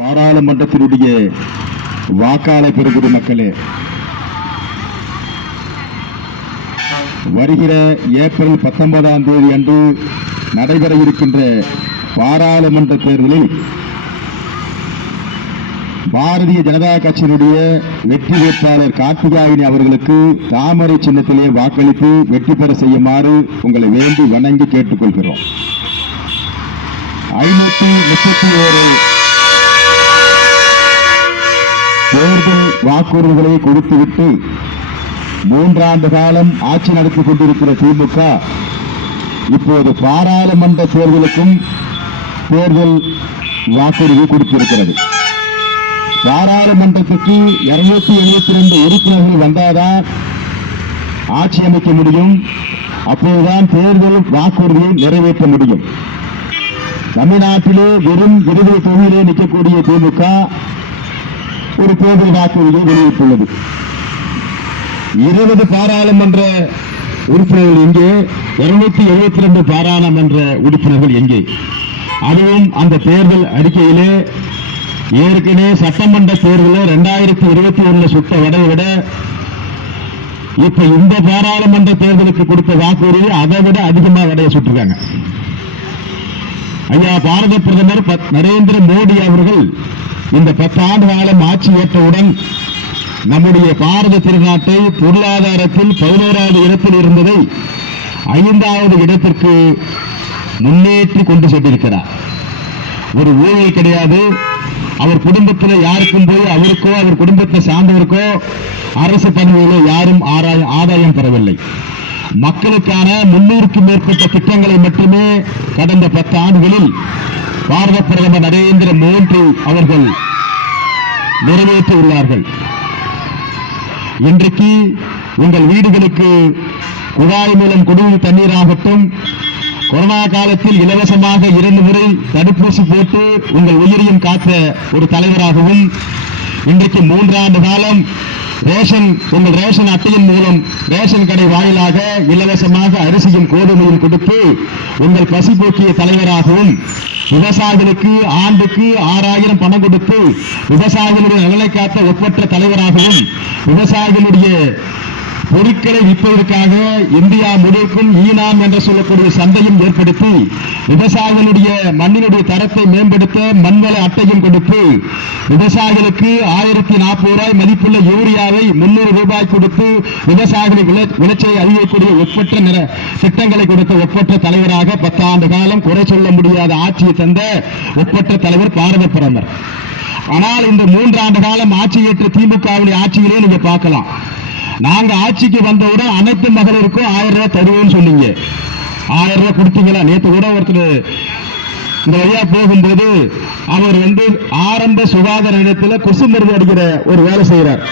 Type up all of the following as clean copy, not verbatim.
பாராளுமன்றத்தினுடைய வாக்காளர் பெறுகிற மக்களே, வருகிற ஏப்ரல் 19ஆம் தேதி அன்று நடைபெற இருக்கின்ற பாராளுமன்ற தேர்தலில் பாரதிய ஜனதா கட்சியினுடைய வெற்றி வேட்பாளர் கார்த்திகாயினி அவர்களுக்கு தாமரை சின்னத்திலே வாக்களித்து வெற்றி பெற செய்யுமாறு உங்களை வேண்டி வணங்கி கேட்டுக்கொள்கிறோம். 531 தேர்தல் வாக்குறுதிகளை கொடுத்துவிட்டு 3 ஆண்டு காலம் ஆட்சி நடத்திக் கொண்டிருக்கிற திமுக இப்போது பாராளுமன்ற தேர்தலுக்கும் தேர்தல் வாக்குறுதி கொடுத்திருக்கிறது. பாராளுமன்றத்துக்கு 272 உறுப்பினர்கள் வந்தால்தான் ஆட்சி அமைக்க முடியும். அப்போதுதான் தேர்தல் வாக்குறுதியை நிறைவேற்ற முடியும். தமிழ்நாட்டிலே வெறும் 20 தொகுதியிலே நிற்கக்கூடிய திமுக ஒரு தேர்தல் வாக்குறுதியை வெளியிட்டுள்ளது. 20 பாராளுமன்ற உறுப்பினர்கள் எங்கே? 272 பாராளுமன்ற உறுப்பினர்கள் எங்கே? அதுவும் அந்த தேர்தல் அறிக்கையிலே ஏற்கனவே சட்டமன்ற தேர்தலில் 2021 சுட்ட வடையை விட இப்ப இந்த பாராளுமன்ற தேர்தலுக்கு கொடுத்த வாக்குறுதி அதை விட அதிகமாக வடையை சுட்டிருக்காங்க. ஐயா பாரத பிரதமர் நரேந்திர மோடி அவர்கள் இந்த 10 ஆண்டு காலம் ஆட்சி ஏற்றவுடன் நம்முடைய பாரத திருநாட்டை பொருளாதாரத்தில் 11வது இடத்தில் இருந்ததை 5வது இடத்திற்கு முன்னேற்றி கொண்டு சென்றிருக்கிறார். ஒரு ஊழல் கிடையாது. அவர் குடும்பத்தில் யாருக்கும் போய் அவருக்கோ அவர் குடும்பத்தை சார்ந்தவருக்கோ அரசு பணிகளில் யாரும் ஆதாயம் பெறவில்லை. மக்களுக்கான 300க்கும் மேற்பட்ட திட்டங்களை மட்டுமே கடந்த 10 ஆண்டுகளில் பாரத பிரதமர் நரேந்திர மோடி அவர்கள் நிறைவேற்றியுள்ளார்கள். இன்றைக்கு உங்கள் வீடுகளுக்கு குழாய் மூலம் குடிநீர் தண்ணீராகட்டும், கொரோனா காலத்தில் இலவசமாக 2 முறை தடுப்பூசி போட்டு உங்கள் உயிரையும் காத்த ஒரு தலைவராகவும், இன்றைக்கு 3 ஆண்டு காலம் உங்கள் ரேஷன் அட்டையின் மூலம் ரேஷன் கடை வாயிலாக இலவசமாக அரிசியும் கோதுமையும் கொடுத்து உங்கள் பசி போக்கிய தலைவராகவும், விவசாயிகளுக்கு ஆண்டுக்கு 6000 பணம் கொடுத்து விவசாயிகளுடைய நலனை காத்த ஒப்பற்ற தலைவராகவும், விவசாயிகளுடைய பொருட்களை விற்பதற்காக இந்தியா முழுவதும் ஈனாம் என்று சொல்லக்கூடிய சந்தையும் ஏற்படுத்தி விவசாயிகளுடைய மண்ணினுடைய தரத்தை மேம்படுத்த மண்வள அட்டையும் கொடுத்து விவசாயிகளுக்கு 1040 ரூபாய் மதிப்புள்ள யூரியாவை 300 ரூபாய் கொடுத்து விவசாயிகளை விளைச்சலை அதிகரிக்கக்கூடிய ஒப்பற்ற திட்டங்களை கொடுத்த ஒப்பற்ற தலைவராக 10 ஆண்டு காலம் குறை சொல்ல முடியாத ஆட்சியை தந்த ஒப்பற்ற தலைவர் பாரத பிரதமர். ஆனால் இந்த 3 ஆண்டு காலம் ஆட்சி ஏற்ற திமுகவுடைய ஆட்சியிலே நீங்க பார்க்கலாம். நாங்க ஆட்சிக்கு வந்தவுடன் அனைத்து மகளிருக்கும் 1000 ரூபாய் தருவோம்னு சொன்னீங்க. 1000 ரூபாய் கொடுத்தீங்களா? நேற்று கூட ஒருத்தர் இந்த வழியா போகும்போது அவர் ஆரம்ப சுகாதார நிலையத்தில் கொசு மருந்து அடிக்கிற ஒரு வேலை செய்யறார்.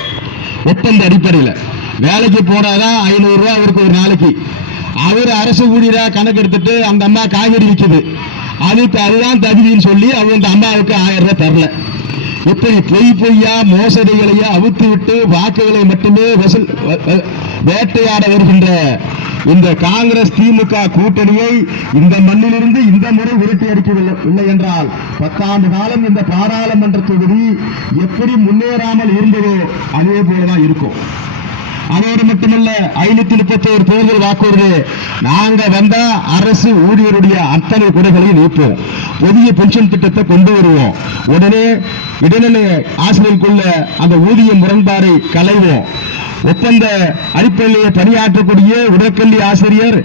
ஒப்பந்த அடிப்படையில் வேலைக்கு போனாதான் 500 ரூபாய் அவருக்கு ஒரு நாளைக்கு. அவர் அரசு ஊழியரா கணக்கு எடுத்துட்டு அந்த அம்மா காய்கறி விற்குது, அதுதான் தகுதின்னு சொல்லி அவங்க அந்த அம்மாவுக்கு 1000 ரூபாய் தரல. இப்படி பொய்யா மோசடிகளையே அவுத்து விட்டு வாக்குகளை மட்டுமே வேட்டையாட வருகின்ற இந்த காங்கிரஸ் திமுக கூட்டணியை இந்த மண்ணிலிருந்து இந்த முறை விரட்டி அடிக்கவில்லை என்றால் 10 ஆண்டு காலம் இந்த பாராளுமன்ற தொகுதி எப்படி முன்னேறாமல் இருந்ததோ அதே போலதான் இருக்கும். அதோடு மட்டுமல்ல, 531 தேர்தல் வாக்குறுதி நாங்க வந்தா அரசு ஊழியருடைய அத்தனை குறைகளையும் நீப்போம், புதிய பென்ஷன் திட்டத்தை கொண்டு வருவோம், உடனே இடைநிலை ஆசிரியருக்குள்ள அந்த ஊதிய முரண்பாடை களைவோம், ஒப்பந்த அடிப்படையில் பணியாற்றக்கூடிய உடற்கல்வி ஆசிரியர்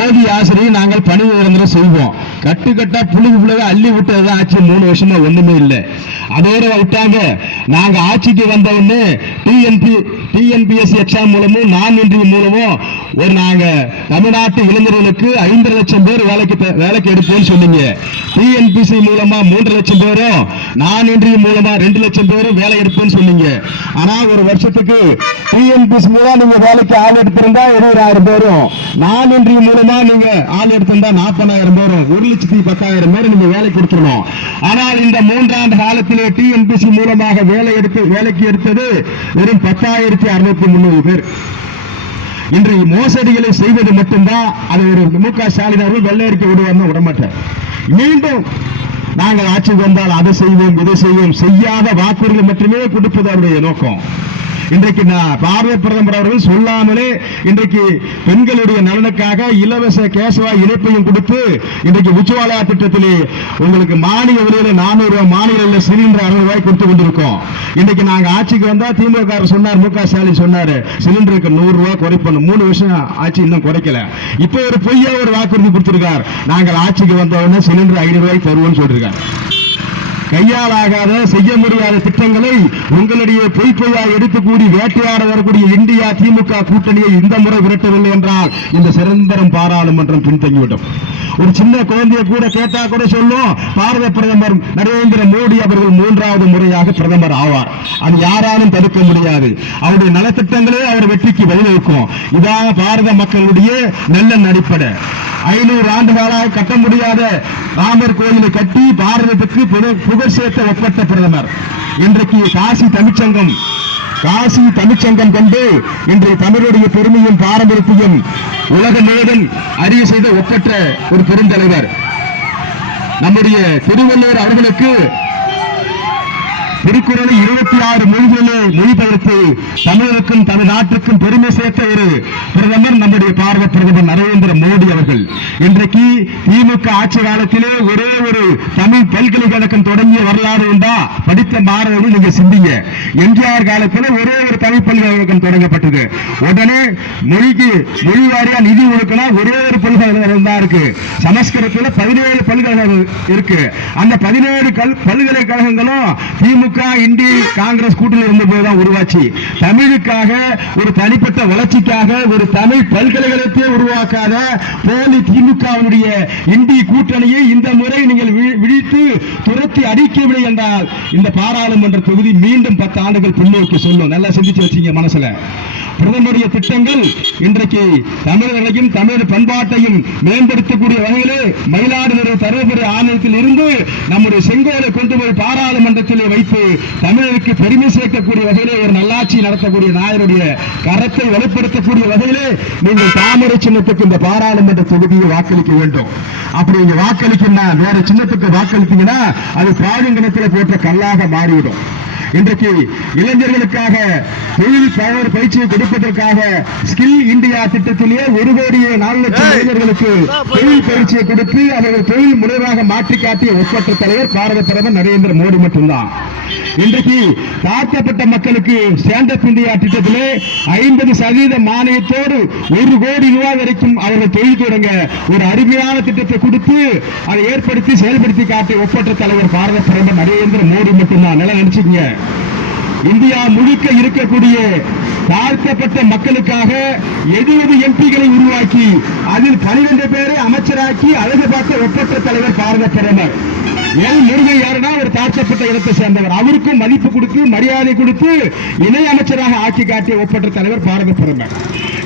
ஓதி ஆசிரியர் நாங்கள் பணி நிரந்தரம் செய்வோம். கட்டுக்கட்டா புழுக அள்ளி விட்டதுதான் ஆட்சி. 3 வருஷமா ஒண்ணுமே இல்லை. அதோட விட்டாங்க. நாங்க ஆட்சிக்கு வந்த உடனே டிஎன்பிஎஸ்சி எக்ஸாம் மூலமும் நான் இன்டர்வியூ மூலமும் நாங்க தமிழ்நாட்டு இளைஞர்களுக்கு 5 லட்சம் பேர் வேலைக்கு எடுப்போம்னு சொன்னீங்க. டிஎன்பிசி மூலமா 3 லட்சம் பேரும், நான் இன்டர்வியூ மூலமா 2 லட்சம் பேரும் வேலை எடுப்போம்னு சொன்னீங்க. ஆனா ஒரு வருஷத்துக்கு டிஎன்பிசி மூலம் நீங்க வேலைக்கு ஆள் எடுத்திருந்தா 20000 பேரும், நான் இன்டர்வியூ மூலமா நீங்க ஆள் எடுத்திருந்தா 40000 பேரும், 1,10,000 பேர் நீங்க வேலை கொடுத்துடணும். ஆனால் இந்த 3 ஆண்டு காலத்திலே டிஎன்பிசி மூலமாக வேலைக்கு எடுத்தது வெறும் 10,603 பேர். இன்று மோசடிகளை செய்வது மட்டும்தான். அது ஒரு மு க ஸ்டாலின் அவர்கள் வெள்ளை அறிக்கை விடுவார்னு விடமாட்டார். மீண்டும் நாங்கள் ஆட்சிக்கு வந்தால் அதை செய்வோம் இதை செய்வோம் செய்யாத வாக்குறுதிகள் மட்டுமே கொடுப்பது அவருடைய நோக்கம். இன்றைக்கு பாரத பிரதமர் அவர்கள் சொல்லாமலே இன்றைக்கு பெண்களுடைய நலனுக்காக இலவச கேசவா இணைப்பையும் கொடுத்து இன்றைக்கு உஜ்வாலா திட்டத்திலே உங்களுக்கு மானிய விலையில 400 ரூபாய் மானிய சிலிண்டர் 60 ரூபாய் கொடுத்து கொண்டிருக்கோம். இன்றைக்கு நாங்க ஆட்சிக்கு வந்தா திமுக சொன்னார், மு க ஸ்டாலின் சொன்னாரு சிலிண்டருக்கு 100 ரூபாய் குறைப்பணும். 3 வருஷம் ஆட்சி இன்னும் குறைக்கல. இப்ப ஒரு பொய்யா ஒரு வாக்குறுதி கொடுத்திருக்கார். நாங்கள் ஆட்சிக்கு வந்த உடனே சிலிண்டர் 500 ரூபாய் தருவோம்னு சொல்லிருக்காரு. கையால் ஆகாத செய்ய முடியாத திட்டங்களை உங்களுடைய பொய்யா எடுத்து கூடி வேட்டையாட வரக்கூடிய இந்தியா திமுக கூட்டணியை இந்த முறை விரட்டவில்லை என்றால் இந்த சிறந்தரம் பாராளுமன்றம் பின்தங்கிவிடும். ஒரு சின்ன குழந்தைய கூட கேட்டா கூட சொல்லும் பாரத பிரதமர் நரேந்திர மோடி அவர்கள் 3வது முறையாக பிரதமர் ஆவார். அது யாராலும் தடுக்க முடியாது. அவருடைய நலத்திட்டங்களே அவர் வெற்றிக்கு வழிவகுக்கும். இதான் பாரத மக்களுடைய நல்ல அடிப்படை. 500 ஆண்டுகளாக கட்ட முடியாத ராமர் கோயிலை கட்டி பாரதத்துக்கு புகழ் சேர்த்த ஒப்பற்ற பிரதமர். இன்றைக்கு காசி தமிழ்ச்சங்கம் கொண்டு இன்றைய தமிழுடைய பெருமையும் பாரம்பரியத்தையும் உலகம் முழுவதும் அறிவு செய்த ஒப்பற்ற ஒரு பெருந்தலைவர் நம்முடைய திருவள்ளுவர் அவர்களுக்கு திருக்குறளை 26 மொழிகளிலே மொழிபெயர்த்து தமிழுக்கும் தமிழ்நாட்டுக்கும் பெருமை சேர்த்த ஒரு பிரதமர் நம்முடைய பாரத பிரதமர் நரேந்திர மோடி அவர்கள். இன்றைக்கு திமுக ஆட்சி காலத்திலே ஒரே ஒரு தமிழ் பல்கலைக்கழகம் தொடங்கிய வரலாறு உண்டா? படித்த மாணவர்கள் நீங்க சிந்திங்க. எம்ஜிஆர் காலத்தில் ஒரே ஒரு தமிழ் பல்கலைக்கழகம் தொடங்கப்பட்டது. உடனே மொழி வாரியா நிதி ஒதுக்கினா ஒரே ஒரு பல்கலைக்கழகம் தான் இருக்கு. சமஸ்கிருதத்தில் 17 பல்கலைக்கழகம் இருக்கு. அந்த 17 பல்கலைக்கழகங்களும் திமுக இந்திய காங்கிரஸ் கூட்டணி இருந்தபோதுதான் உருவாச்சு. தமிழுக்காக ஒரு தனிப்பட்ட வளர்ச்சிக்காக ஒரு தமிழ் பல்கலைக்கழகத்தை உருவாக்காத போலி திமுகவினுடைய இந்திய கூட்டணியை இந்த முறை நீங்கள் விழித்து துரத்தி அடிக்கவில்லை என்றால் இந்த பாராளுமன்ற தொகுதி மீண்டும் 10 ஆண்டுகள் பின்னோக்கி சொல்லும். நல்லா சிந்திச்சு வச்சீங்க மனசுல. பிரதமருடைய திட்டங்கள் இன்றைக்கு தமிழர்களையும் தமிழ் பண்பாட்டையும் மேம்படுத்தக்கூடிய வகையிலே மயிலாடுதுறை தருமபுரி ஆணையத்தில் இருந்து நம்முடைய செங்கோலை கொண்டு போய் பாராளுமன்றத்திலே வைத்து தமிழருக்கு பெருமை சேர்க்கக்கூடிய வகையிலே ஒரு நல்லாட்சி நடத்தக்கூடிய நாயருடைய கரத்தை வலுப்படுத்தக்கூடிய வகையிலே நீங்கள் தாமரை சின்னத்துக்கு இந்த பாராளுமன்ற தொகுதியை வாக்களிக்க வேண்டும். அப்படி நீங்க வாக்களிக்கணும்னா வேற சின்னத்துக்கு வாக்களித்தீங்கன்னா அது பாழுங்கிணத்தில் போட்ட கல்லாக மாறிவிடும். இன்றைக்கு இளைஞர்களுக்காக தொழில் பயிற்சியை கொடுப்பதற்காக ஸ்கில் இந்தியா திட்டத்திலேயே 1 கோடியே 4 லட்சம் இளைஞர்களுக்கு தொழில் பயிற்சியை கொடுத்து அவர்கள் தொழில் முனைவாக மாற்றி காட்டிய ஒப்பற்ற தலைவர் பாரத பிரதமர் நரேந்திர மோடி மட்டும்தான். இன்றைக்கு தாழ்த்தப்பட்ட மக்களுக்கு ஸ்டாண்ட் அப் இந்தியா திட்டத்திலே 50% மானியத்தோடு 1 கோடி ரூபாய் வரைக்கும் அவர்கள் தொழில் தொடங்க ஒரு அருமையான திட்டத்தை கொடுத்து அதை ஏற்படுத்தி செயல்படுத்தி காட்டிய ஒப்பற்ற தலைவர் பாரத பிரதமர் நரேந்திர மோடி மட்டும்தான். நல்லா நினைச்சுக்கங்க. இந்தியா முழுக்க இருக்கக்கூடிய தாழ்த்தப்பட்ட மக்களுக்காக 70 எம்பிகளை உருவாக்கி அதில் 12 பேரை அமைச்சராக்கி அழகு பார்த்த ஒப்பற்ற தலைவர் பாரத பிரதமர். முருகன் யாருன்னா ஒரு தாழ்த்தப்பட்ட இடத்தை சேர்ந்தவர். அவருக்கும் மதிப்பு கொடுத்து மரியாதை கொடுத்து இணை அமைச்சராக ஆட்சி காட்டிய ஒப்பற்ற தலைவர் பாரத பிரதமர்.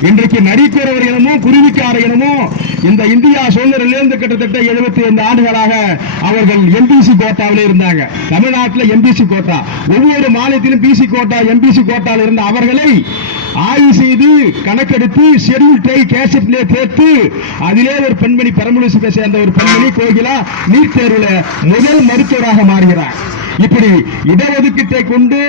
இன்றைக்கு நரிக்குறவர் இனமும் குருவிக்கார இனமும் இந்த இந்தியா சுதந்திரிலிருந்து கிட்டத்தட்ட 75 ஆண்டுகளாக அவர்கள் எம்பிசி கோட்டாவிலே இருந்தாங்க. தமிழ்நாட்டில் எம்பிசி கோட்டா, ஒவ்வொரு மாநிலத்திலும் பிசி கோட்டா எம்பிசி கோட்டாவில் இருந்த அவர்களை ஆய்வு செய்து கணக்கெடுத்து ஷெட்யூல் ட்ரை கேசட்லே சேர்த்து அதிலே ஒரு பெண்மணி பெரம்பலூரை சேர்ந்த ஒரு பெண்மணி கோகிலா நீட் தேர்வில் முதல் மருத்துவராக மாறுகிறார். இப்படி இடஒதுக்கீட்டை கொண்டு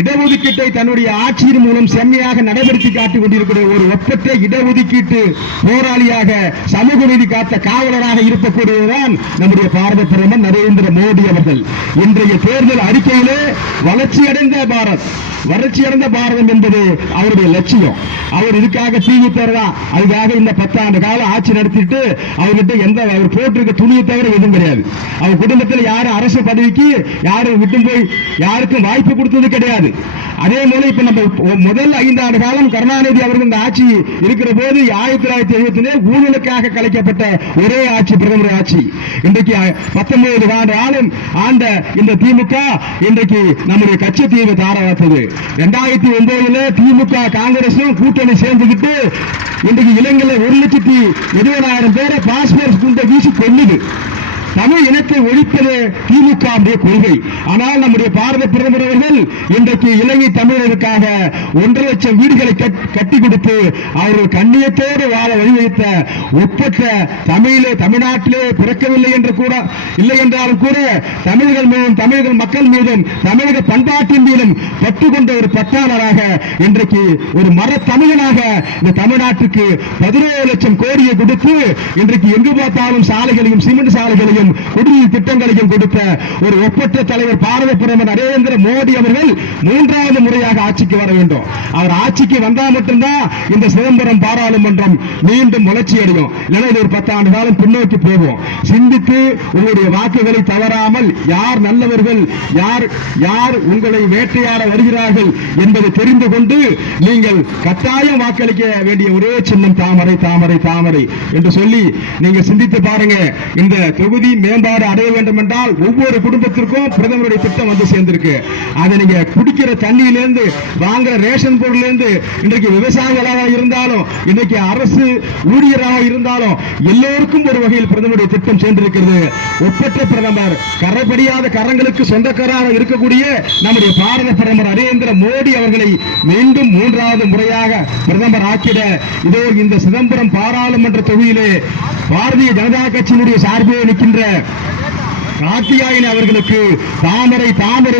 இடஒதுக்கீட்டை தன்னுடைய ஆட்சியின் மூலம் செம்மையாக நடைபெறுத்தி காட்டிக் கொண்டிருக்கிற ஒரு ஒப்பற்ற இடஒதுக்கீட்டு போராளியாக சமூக நீதி காத்த காவலராக இருக்கக்கூடியதுதான் நம்முடைய பாரத பிரதமர் நரேந்திர மோடி அவர்கள். இன்றைய தேர்தல் அறிக்கையிலே வளர்ச்சியடைந்த பாரதம் என்பது அவருடைய லட்சியம். அவர் இதுக்காக டிவி தரதான், அதுக்காக இந்த 10 ஆண்டு காலம் ஆட்சி நடத்திட்டு அவர்கிட்ட அவர் போட்டிருக்க துணியை தவிர எதுவும் கிடையாது. அவர் குடும்பத்தில் யாரும் அரசு பதவிக்கு யாரும் விட்டு போய் யாருக்கும் வாய்ப்பு கொடுத்தது கிடையாது. அதே போல இப்ப நம்ம முதல் 5 ஆண்டு காலம் கருணாநிதி அவர்கள் இந்த ஆட்சி இருக்கிற போது 1970 ஊழலுக்காக கலைக்கப்பட்ட ஒரே ஆட்சி பிரதமர் ஆட்சி. இன்றைக்கு 19 ஆண்டு காலம் ஆண்ட இந்த திமுக இன்றைக்கு நம்முடைய கச்சத்தீவை தாரவாத்தது. 2009 திமுக காங்கிரசும் கூட்டணி சேர்ந்துகிட்டு இன்றைக்கு இலங்கையில் 1,70,70,000 பேரை பாஸ்போர்ட் குண்டை வீசி கொல்லுது. தமிழ் இனத்தை ஒழிப்பது திமுக கொள்கை. ஆனால் நம்முடைய பாரத பிரதமர் அவர்கள் இன்றைக்கு இலங்கை தமிழர்களுக்காக 1.5 லட்சம் வீடுகளை கட்டி கொடுத்து அவர்கள் கண்ணியத்தோடு வாழ வழிவகுத்த ஒப்பற்ற தமிழ்நாட்டிலே பிறக்கவில்லை என்று கூட இல்லை என்றாலும் கூட தமிழர்கள் மீதும் தமிழர்கள் மக்கள் மீதும் தமிழக பண்பாட்டின் மீதும் பற்று கொண்ட ஒரு பற்றாளராக இன்றைக்கு ஒரு மரத்தமிழனாக இந்த தமிழ்நாட்டுக்கு 17 லட்சம் கோடியை கொடுத்து இன்றைக்கு எங்கு பார்த்தாலும் சாலைகளையும் சிமெண்ட் சாலைகளையும் குடிநீர் திட்டங்களையும் கொடுத்த ஒரு ஒப்பற்ற தலைவர் பாரத பிரதமர் நரேந்திர மோடி அவர்கள் 3வது முறையாக ஆட்சிக்கு வர வேண்டும். அவர் ஆட்சிக்கு வந்தால் மட்டும்தான் இந்த சிதம்பரம் பாராளுமன்றம் மீண்டும் வளர்ச்சி அடையும். இல்லைன்னா இது ஒரு 10 ஆண்டு காலம் பின்னோக்கி போவோம். சிந்தித்து உங்களுடைய வாக்குகளை தவறாமல் யார் நல்லவர்கள் யார் உங்களை வேட்டையாட வருகிறார்கள் என்பதை தெரிந்து கொண்டு நீங்கள் கட்டாயம் வாக்களிக்க வேண்டிய ஒரே சின்னம் தாமரை தாமரை தாமரை என்று சொல்லி நீங்க சிந்தித்து பாருங்க. இந்த தொகுதி மேம்பாடு அடைய வேண்டும் என்றால் ஒவ்வொரு குடும்பத்திற்கும் பிரதமருடைய திட்டம் வந்து சேர்ந்திருக்கு. அதை நீங்க குடிக்கிற தண்ணியிலிருந்து வாங்குற ரேஷன் பொருளிலிருந்து இன்றைக்கு விவசாயிகளாக இருந்தாலும் இன்றைக்கு அரசு ஊழியராக இருந்தாலும் எல்லோருக்கும் ஒரு வகையில் பிரதமருடைய திட்டம் சேர்ந்திருக்கிறது. ஒப்பற்ற பிரதமர் கரைபடியாத கரங்களுக்கு சொந்தக்காராக இருக்கக்கூடிய நம்முடைய பாரத பிரதமர் நரேந்திர மோடி அவர்களை மீண்டும் 3வது முறையாக பிரதமர் ஆக்கிட இதோ இந்த சிதம்பரம் பாராளுமன்ற தொகுதியிலே பாரதிய ஜனதா கட்சியினுடைய சார்பிலே நிற்கின்ற கார்த்தியாயன் அவர்களுக்கு தாமரை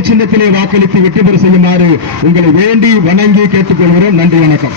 சின்னத்திலே வாக்களித்து வெற்றி பெற செய்யுமாறு உங்களை வேண்டி வணங்கி கேட்டுக்கொள்கிறோம். நன்றி, வணக்கம்.